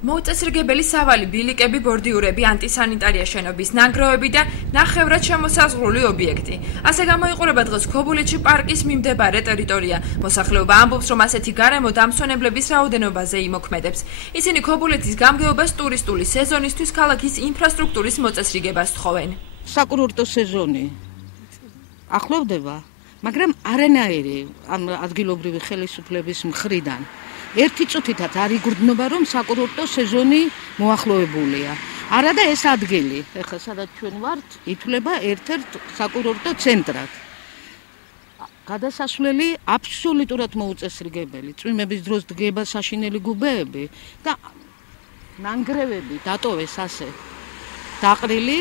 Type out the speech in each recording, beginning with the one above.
მოუწესრიგებელი სავალი ბილიკები, ბორდიურები, ანტისანიტარია შენობის ნანგრევები და ნახევრად შემოსაზღვრული ობიექტი. ასე გამოიყურება დღეს ქობულეთში პარკის მიმდებარე ტერიტორია. მოსახლეობა ამბობს, რომ ასეთი გარემო დამსვენებლების რაოდენობაზე იმოქმედებს. ისინი ქობულეთის გამგეობას ტურისტული სეზონისთვის ქალაქის ინფრასტრუქტურის მოწესრიგებას თხოვენ. საკურორტო სეზონი ახლოვდება, მაგრამ არანაირი ამ ადგილობრივი ხელისუფლების მხრიდან ერთი წუთითაც არ იგრძნობა, რომ საკურორტო სეზონი მოახლოებულია. არა და ეს ადგილი, ეხლა სადაც ჩვენ ვართ, ითვლება ერთ-ერთ საკურორტო ცენტრად. გადასასვლელი აბსოლუტურად მოუწესრიგებელი. წვიმების დროს დგება საშინელი გუბეები და ნანგრევები დატოვეს ასე დაყრილი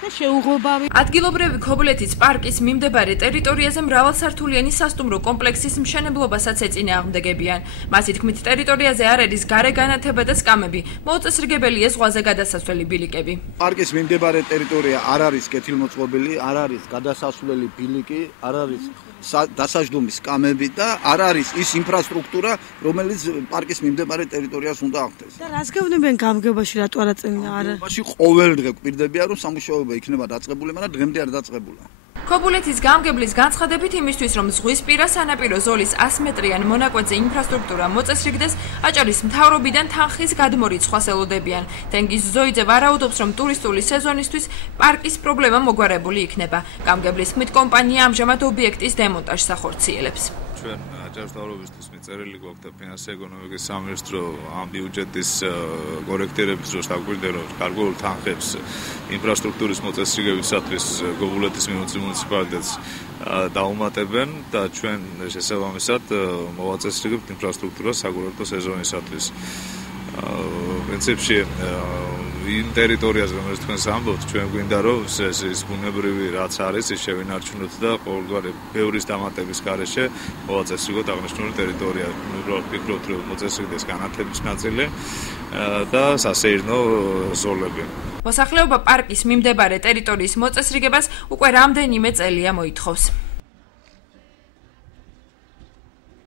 და შეუღობავი. ადგილობრივი ქობულეთის პარკის მიმდებარე ტერიტორიაზე მრავალსართულიანი სასტუმრო კომპლექსის მშენებლობასაც ეწინააღმდეგებიან. მასი თქმით, ტერიტორიაზე არ არის გარე განათება და სკამები. მოუწესრიგებელია ზღვაზე გადასასვლელი ბილიკები. პარკის მიმდებარე ტერიტორია არ არის კეთილმოწყობილი, არ არის გადასასვლელი ბილიკი, არ არის დასაჯდომი სკამები და არ არის ის ინფრასტრუქტურა, რომელიც პარკის მიმდებარე ტერიტორიას უნდა აღწევს. და რას გეუბნებიან გამგეობაში, რატო არა წელია? მაშინ ყოველ დღე გვპირდებიან, რომ სამუშაოება იქნება დაწყებული, მაგრამ დღემდე არ დაწყებულა. ქობულეთის გამგებლის განცხადებით იმისთვის, რომ ზღვისპირა სანაპირო ზოლის 100 მეტრიან მონაკვეთზე ინფრასტრუქტურა მოწესრიგდეს, აჭარის მთავრობიდან თანხის გადმორიცხვას ელოდებიან. თენგიზ ზოიძე ვარაუდობს, რომ ტურისტული სეზონისთვის პარკის პრობლემა მოგვარებული იქნება. გამგებლის თქმით, კომპანია ამჟამად ობიექტის დემონტაჟს ახორციელებს. ჩვენ აჭარის მთავრობისთვის მიწერილი გვაქვს და ფინანსთა ეკონომიკის სამინისტრო ამ ბიუჯეტის კორექტირების დროს დაგვირდება გარკვეულ თანხებს ინფრასტრუქტურის მოწესრიგებისათვის ქობულეთის მუნიციპალიტეტს დაუმატებენ და ჩვენ შესაბამისად მოვაწესრიგებთ ინფრასტრუქტურას საკურორტო სეზონისათვის. პრინციპში იმ ტერიტორიაზე, რომელიც თქვენს ამბობთ, ჩვენ გვინდა რომ ეს ბუნებრივი რაც არის, ის შევინარჩუნოთ და ყოველგვარი ბევრის დამატების გარეშე მოვაწესრიგოთ აღნიშნული ტერიტორია. უბრალოდ ვფიქრობთ, რომ მოწესრიგდეს განათლების ნაწილი და სასეირნო ზოლები. მოსახლეობა პარკის მიმდებარე ტერიტორიის მოწესრიგებას უკვე რამდენიმე წელია მოითხოვს.